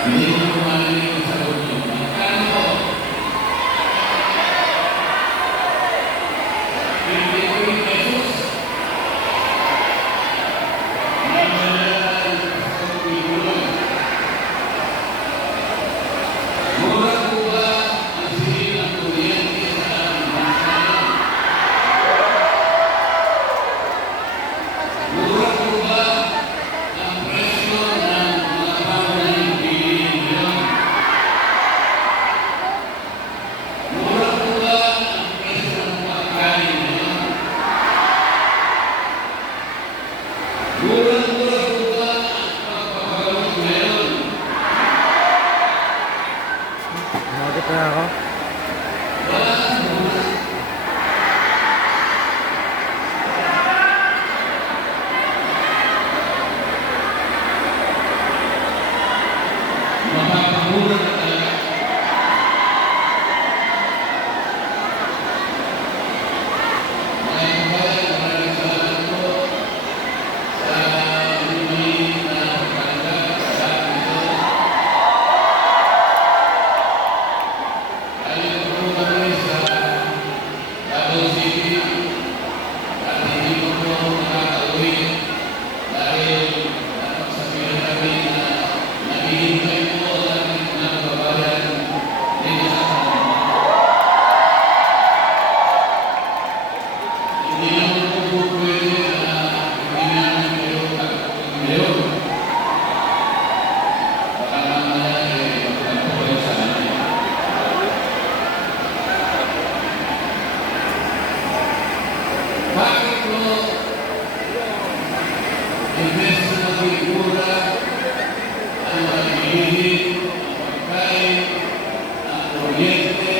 Hindi ko kumali yung sagot nyo. Magkano? 53 pesos. Mura po ba ang silid ng kuryente sa ating bansa? Mura po ba ang presyo ng mga pangunahing bilihin ngayon? Mura po ba ang presyo ng pagkain ngayon? Mura po ba ang pagpapagamot ngayon? Bakit na ako? Wala ang mura. Mapapamura na talaga. Mga kabayan, maraming salamat po sa hindi na pagkakala sa akin ito. Galing po kami sa Davao City at hindi po po nakakauwi dahil napagsabihan kami na naghihintay po ang ating mga kababayan dito sa kanila. Hindi naman po pwede na hindi namin kayo kakapagin ngayon. Baka mamaya magtagpo kayo sa kanila. Bakit po imbes na maging mura ang mga bilihin, ang pagkain, ang kuryente,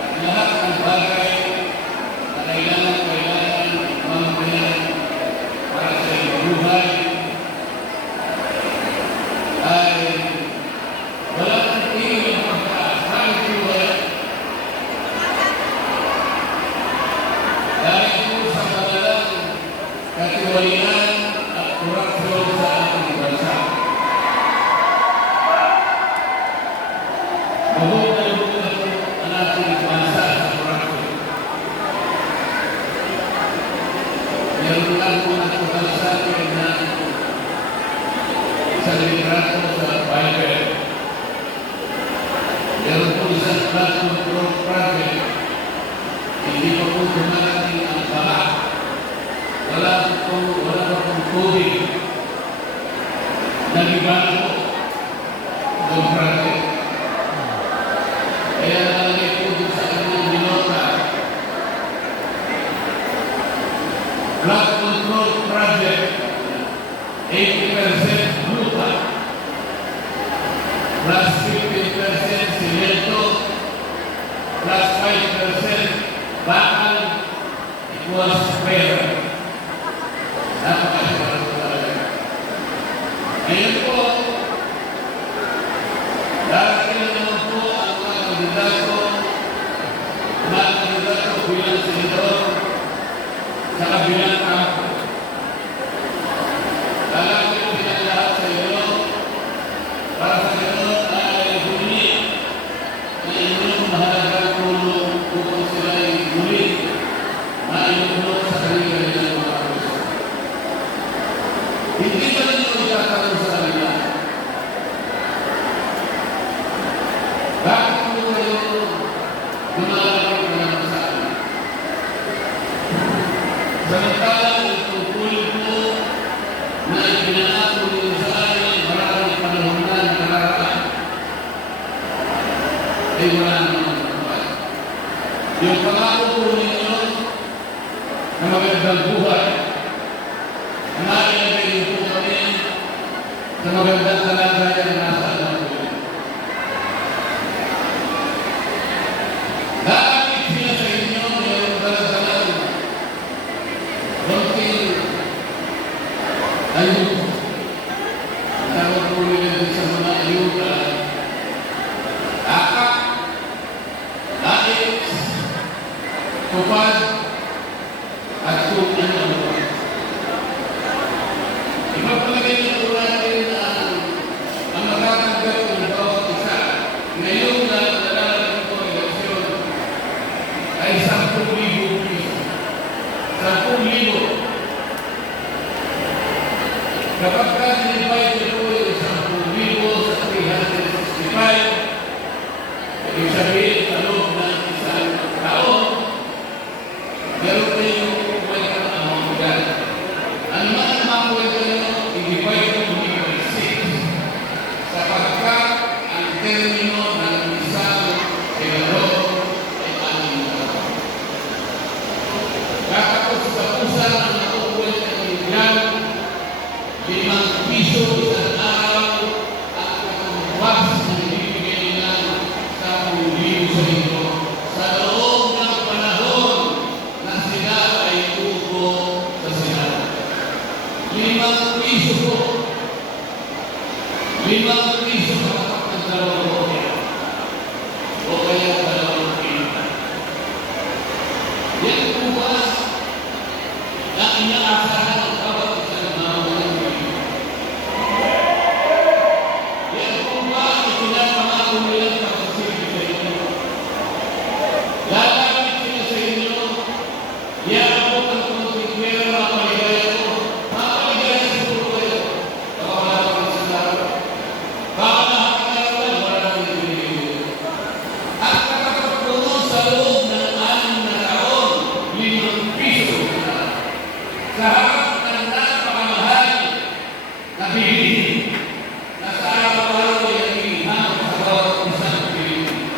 at lahat ng bagay na kailangan mamamayan para sa iyong buhay ay wala nang tingin ng pagkaas. Bakit po ba? Dahil po sa madalang katiwalian at korupsyon sa ating bansa. Mahulog na po ang ating bansa sa korupsyon. Meron lang po natutal sa akin na isang litrato sa Bible. Meron po isang flood control project. Hindi pa po dumarating ang baha. Wala pa pong tubig. Nag-iba po ang project. Kaya nalagay po dun sa kanyang binota. Flood control project, 80% lupa, plus 15% simento, plus 5% bakal, equals pera. Napakasarap po talaga. Ngayon po, darating na naman po ang mga kandidato bilang senador sa kabilang kampo. Lalaki po silang lahat sa iyo para sa ganon ay huli na inyong mahalagang tulong upang sila ay huli mailunod sa kanilang mga puso. Hindi ba ninyo itatanong sa kanila? Bakit po kayo lumalapit na naman sa akin? Samantalang itutulog po na ipinangako ninyo sa akin maraming panahon na nakararaan ay wala naman natupad. Yung pangako po ninyo na magandang buhay, na mailagay niyo po kami sa magandang kalagayan na nasa alam ko. Nakakit sila sa inyo, mayroon dala-dalang konting ayuda. Tawag po nila din sa mga ayuda, akak, lais, tupad, at kung ano. Ipapalagay na po natin ang matatanggap ng Kapag ka nilipay niyo po yung 10,000 sa 365, ibig sabihin sa loob ng isang taon, meron kayong kwenta ng amount yan. Ano man ang mga kwenta nyo, i-divide ko by 6. Sapagkat ang termino ng isang senador ay 6 na taon. Kakapos sa pusa ang nakukwenta ng yan, 5 piso isang araw ang katungwas na ibibigay nila sa 10,000 sa inyo sa loob ng panahon na sila ay upo sa Senado. 5 piso po. 5 piso kapag ng 2 o kaya 2 pinta. Yan po ba na inaasahan ang bawat isang mamamayang Pilipino? Yan po ba itinapangako nila sa pagsisigil sa inyo? Lalapit sila sa inyo, iabot ang konting pera, mapaligaya ko. Mapaligaya siguro kayo. Baka wala kang sasara. Baka nakakarawan, wala kang binibigay. At kakapagpuno sa loob ng 6 na taon, 5 piso sa harap ng napakamahal na bilihin na sa araw-araw ay naghihinang sa bawat isang Pilipino.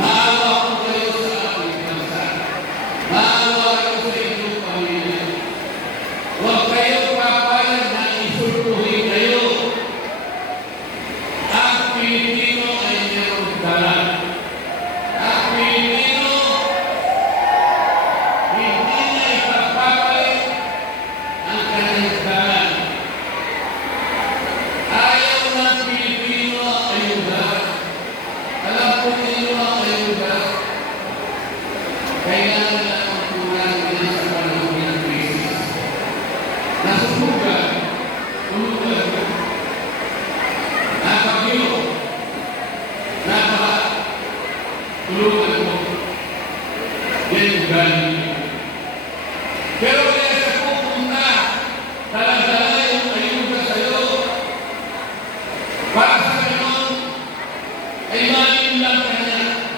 Maawa ko kayo sa ating bansa. Maawa kayo sa inyong pamilya. Huwag kayo papayag na isultuhin kayo. Ang Pilipino ay mayroong dalan. Ang Pilipino hindi na ipagpapalit ang kanyang dalan. Ayaw ng Pilipino ay ugat. Alam po ninyo ang ay ugat. Kailangan na ang tunay din sa panahon ng krisis. Nasusugan, tulugan, napagyo, napaha, tulugan mo. Yan yung galing. Pero kaya sa pupunta, dala-dala yung ayuda sa'yo. Para sa ganon, ay maling lang kanya.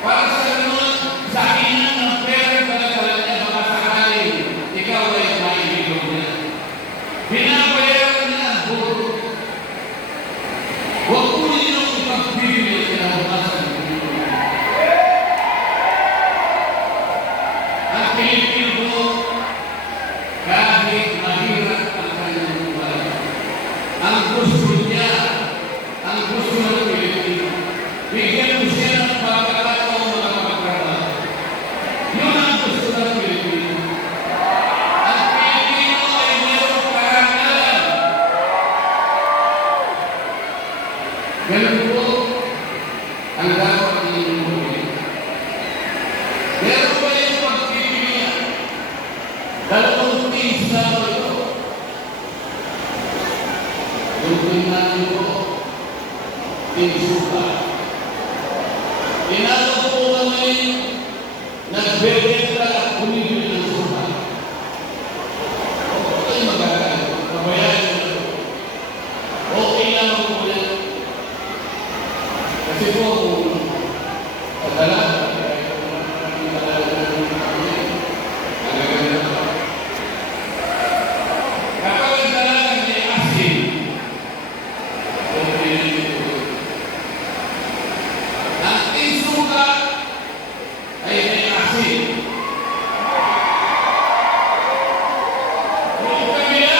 Para sa ganon, sa akin ng pera dala-dala niya, baka sakaling ikaw ay maibigong niya. Binabayaran niya ang buro. Huwag po ninyong ipagbibigay kinabukasan ng Pilipino. Ang Pilipino, kahit mahirap ang kanyang buhay, ang gusto niya, ang gusto ng Pilipino, bigyan mo siya ng pagkakataon mga kapagtrabaho. Yun ang gusto ng Pilipino. Ang Pilipino ay mayroong karangalan. Ganun po ang dapat ninyong gawin. Meron ba yung pagpipilian? 2 things na ito. Yung pinanong ko, tinsuka. Tinalo po kami, nagbebenta at bumibili ng suka. Okay, magagalit. Kabayan nyo na po. Okay lang po yan. Kasi po, kung talaga, kapag ang talaga may asin, okay nito. Ang tinsuka ay may asin. Kung kabila,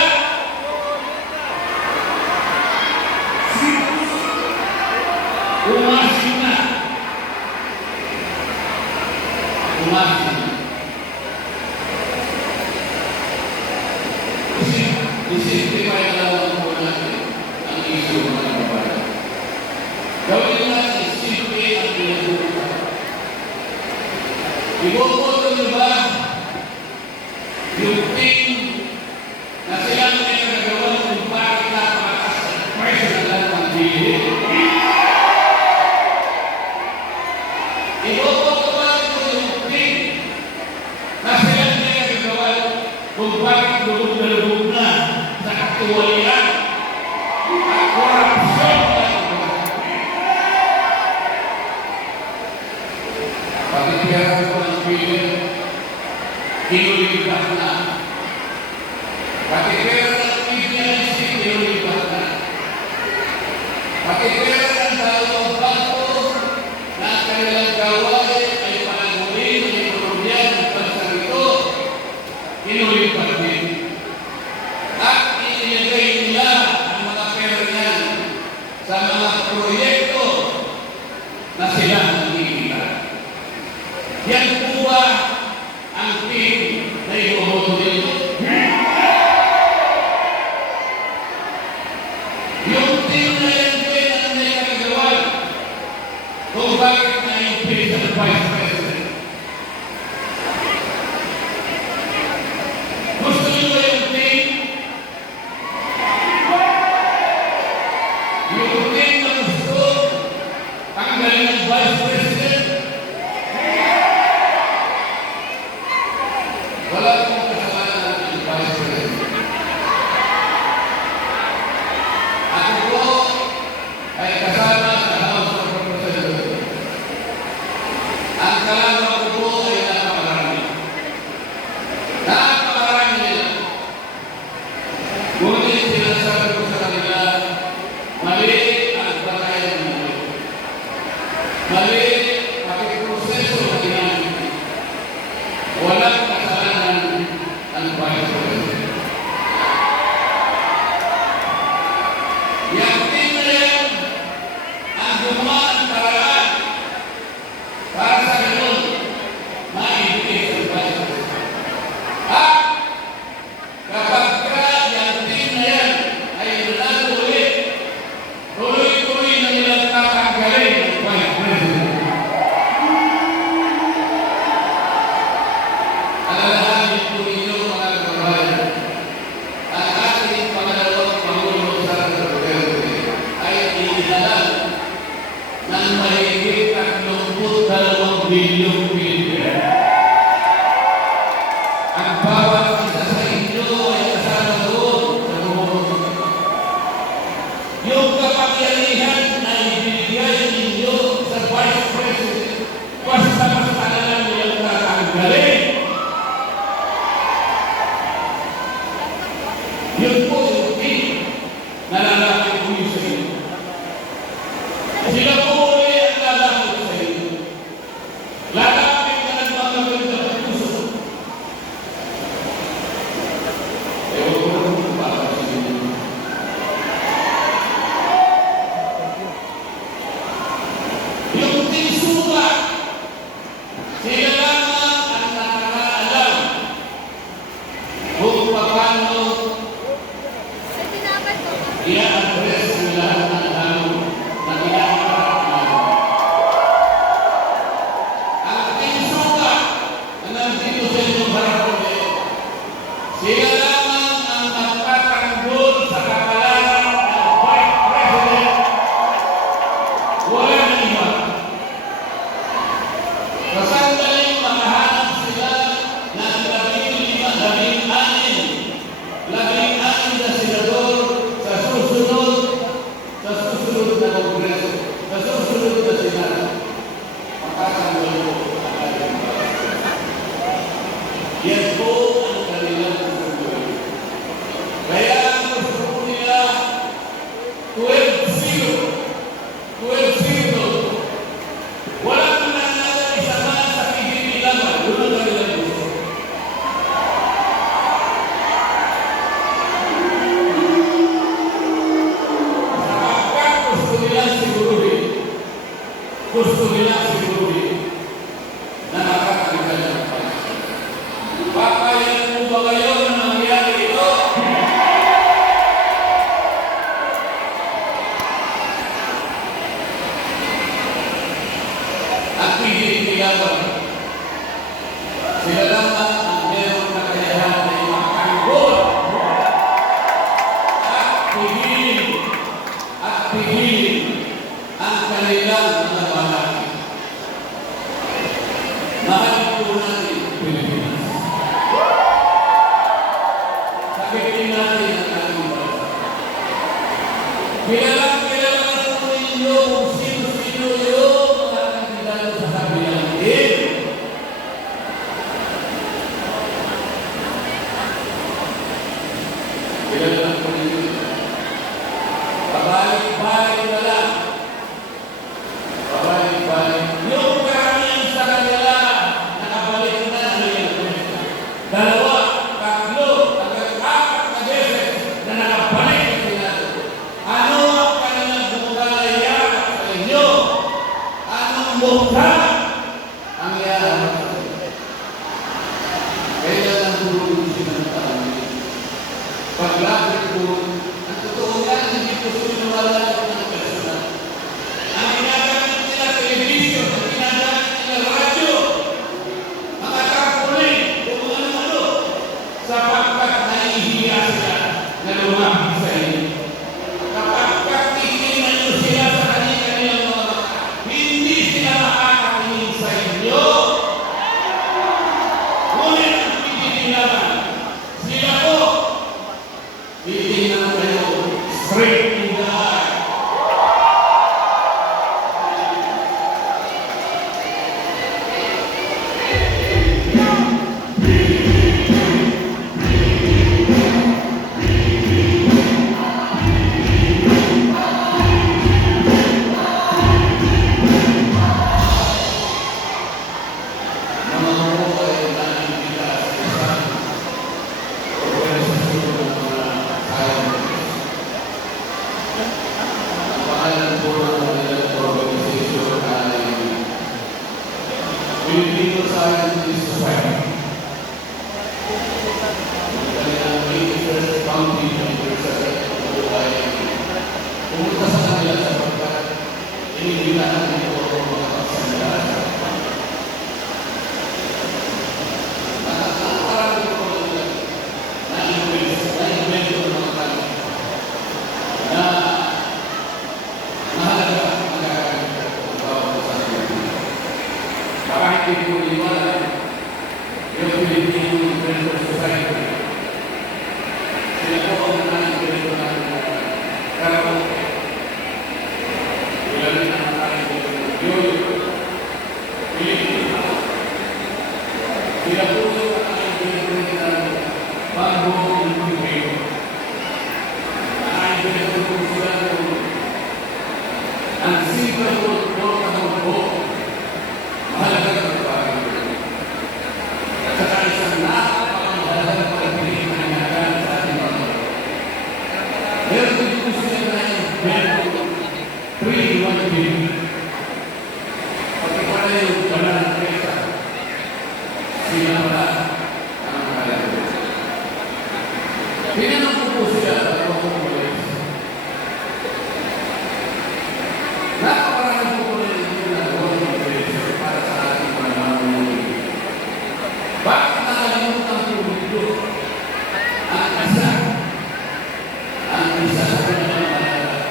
umasin na. Umasin na. Isimplify na lang po natin ang issue ng mga babae. Gawin natin simple ang pinag-uusapan. Iboboto niyo ba yung team na silang may nagawa kung bakit napakatas ng personal ng bilihin? Iboboto ba niyo yung team na silang may nagawa kung bakit lubog na sa Pati pera ng PBIC, inulipat na. Pati pera ng dalawang bangko na ang kanilang gawain ay panaguhin ng ekonomiya ng bansa rito, inulipat din. At inilagay nila ang mga pera niyan sa mga proyekto na sila nakikita. Yan po ba ang team na iumoto dito? Yung team na yan din ang may kagawal kung bakit na-increase ang Vice President. Gusto nyo ba yung team? Yung team na gusto tanggalin ang Vice President? Wala pong kasalanan ang Vice President. Ako po ay kasama sa House of Representatives. Ang kalaban ko po ay napakarami. Napakarami nila. Ngunit sinasabi ko sa kanila, mali ang batayan ng mali. Mali ang proseso na ginamit. Walang kasalanan ang Vice President. Yang team na yan ang gumawa ng paraan para sa ganun maibigay ang Vice President. At kapag yung team na yan ay nanalo ulit, tuloy-tuloy na nilang tatanggalin ang Vice President. Alalahanin po ninyo mga kababayan, ang ating pangalawang Pangulo Sara Duterte ay inihalan ng mahigit 32 bilyong Pilipino. Ang bawat isa sa inyo ay kasama doon sa bumubuo. Yung kapangyarihan na ibinigay ninyo sa Vice President, basta-basta na lang nilang tatanggalin. Yun po yung team na lalapit ko sa inyo. Sila po ulit ang lalapit sa inyo. Lalapit na ng mga maganda ng puso. Ewan ko kung para sa inyo. Yung team suka, sila lamang ang nakakaalam kung paano i-address ang lahat ng hamon na kinaharap natin. Ang tinsuka na nandito sa inyong harap ulit, sila lamang ang magtatanggol sa kapalaran ng Vice President. Wala na iba. Sa sandaling makahanap sila ng 16 na senador sa susunod na Kongreso, sa susunod na Senado, makatanggol po ang ating Vice President. Yan po ang kanilang susunod. Kaya ang gusto po nila, 12-0. 12-0. Walang nanalo isa man sa PDP laban. Yun ang kanilang gusto. Gusto nila siguruhin na makakalitan ng Vice President. Papayan mo ba kayo na mangyari ito? Ang pinitilawan, sila lamang ang meron na kayahan na imakanggol at pigilin ang kanilang mga balaki. Mahal po natin Pilipinas. Sabihin natin ang ating bansa. Kilala po ninyo kung sino-sino yung mga kandidato sa kabilang din. Ilan lang po ninyo. Pabalik-balik na lang. Pabalik-balik. Yung karamihan sa kanila, nakabalik na ngayon. Dalawa, tatlo, hanggang apat na beses na nakabalik na sila. Ano ang kanilang bukaya sa inyo? Anong mukha ang yan? Kaya lang tulong sila ng tao. Paglapit po, ang totoo yan, hindi po sinuwala ng personal. Ang ginagamit nila television, ang ginagamit nila radyo, mga kapuling, kung ano-ano, sapagkat nahihiya sila na lumapit sa inyo. Kapagkat titignan nyo sila sa kanilang mga mata, hindi sila makakatingin sa inyo. Ngunit ang titigilan, sila po, titignan kayo straight in the eye. Mga buhay na nakikita sa isang organisasyon ng mga scientists. Ang pangalan po ng kanilang organisasyon ay Filipino Scientist Society. Ang kanilang 81st founding anniversary po ay pumunta sa kanila sapagkat inigilaan nito ang mga pagsandalan. Marami po nila na-invento ng mga kami na mahalaga ang magagamit ang bawat sa kanila. Baka hindi po iwala yung Filipino Inventor Society. Sila po ang na-invento ng karaoke. Sila rin ang na-invento ng yoyo. Filipino. Sila po yung na-invento ng bamboo incubator. Na-invento po sila ng ang Singapore portable boat. Mahalaga ng bagay. At saka isang napakahalagang pagpili na ginagawa sa ating mga. Meron din po sila na-invento 3-in-1 baby. Pagkipala yung banal na pesa, sila pala ang mahalaga. Pinanong ko po sila at ako po ulit. Napakarami po po rin yung nagawa ng pesa para sa ating mga mamamuli. Bakit nakalimutan po dito ang isa sa kanilang mahalaga,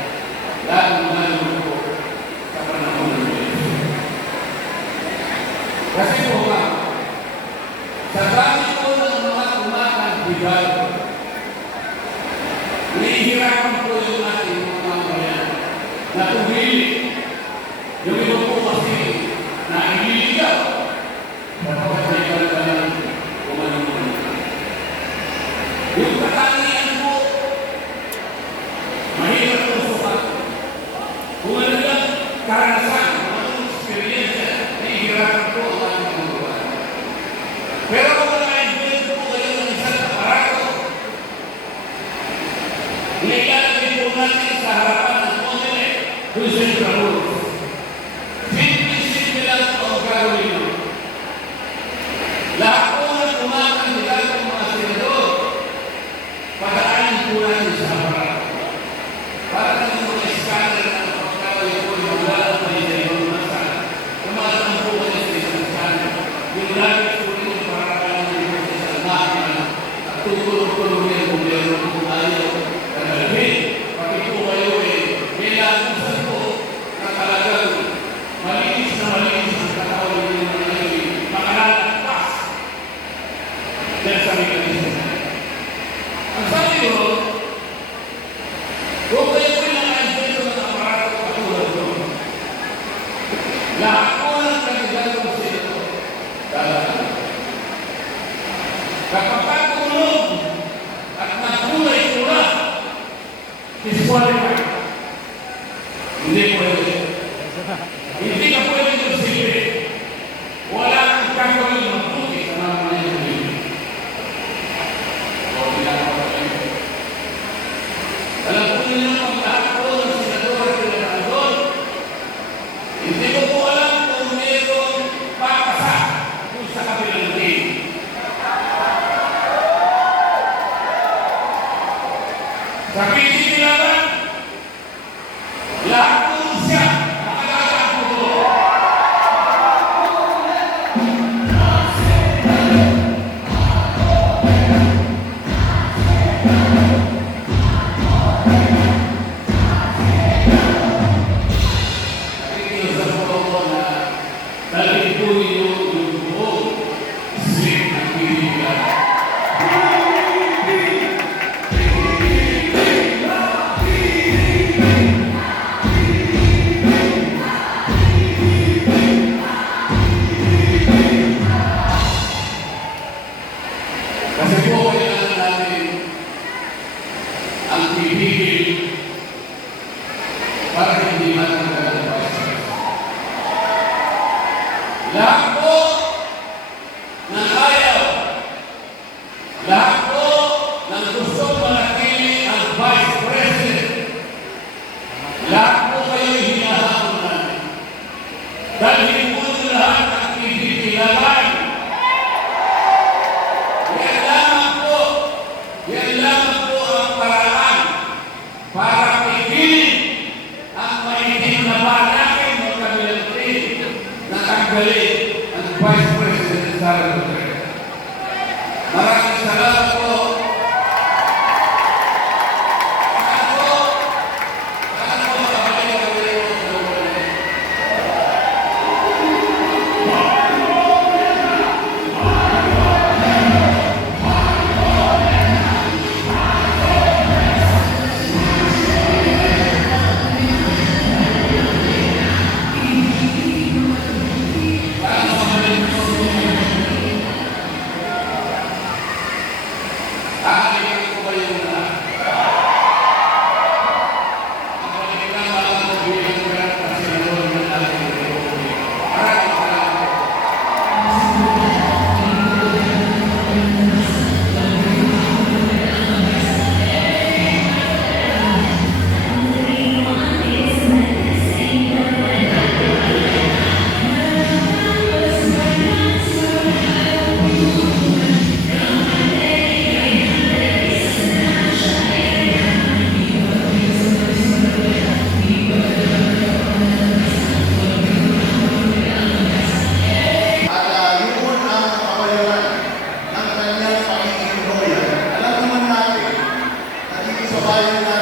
lalong po sa panahon ng pesa. Kasi po ba, sa dami po ng mga kumakagbigal, nahihirapan po yung ating mga mamamayan na pumili. Yung iba po kasi naililigaw. Kapag may kalagalan, kumanong. Yung katangian po, mahirap po sukat. Kung ano lang karanasan, anong experience, nahihirapan po ang ating mga. Pero kung na-invento po kayo ng isang aparato, ilalagay po natin sa harapan ng kontinent kung siyempre rules. Simple-simple lang po ang gagawin nyo. Lahat po ng kumakang nila ng mga senador, pagkaanin po natin sa aparato. Para ng mga scanner na pagkawin po yung wala pa rin sa ibang masa, kumakang po kayo sa isang scanner. Yung lagi po rin yung parakalan ng isang makina at tutulong-tulong yan kung meron kung ayaw. Kanalhin, pati po kayo kailangan po na talagang malinis ang katawan ng mga ngayon, makalalagpas dahil sa mekanismo. Ang sabi ko, kung kayo po naka-invento ng aparato katulad doon, lahat po ng kandidato sa ito, kapag tulog at nagkulay-kulay disqualified. Hindi pwede. Hindi ka pwede magsilbi. Wala kang gagawin mabuti sa mga mangyayari. O, ginagawa ko kayo. Alam po ninyo ang lahat po ng senador at senador. Hindi ko po alam kung mayroong papasa kung sa kabilang team. Sa PDP naman, lahat po siya nakalagaan po po. Nakikiusap po ako na dalhin po ninyo yung buong slip ng PDP. Kasi po kailangan natin ang pipigil para hindi matanggal ang vice president. Lahat po ng ayaw, lahat po ng gustong manatili ang vice president, lahat po kayo hinahamon namin. Dahil po nyo lahat ang PDP laban. Yan lamang po ang paraan para pipilin ang maitim na panakit ng kabilang team na tanggalin ang Vice President Sara Duterte. Maraming salamat po. Aalikan ko ba yung lahat? Ang balikan mga bilang grant na senador ng ating republika. Maraming salamat po. At yun ang kapayaran ng kanyang Panginoon. Alam naman natin na dito sa bayan natin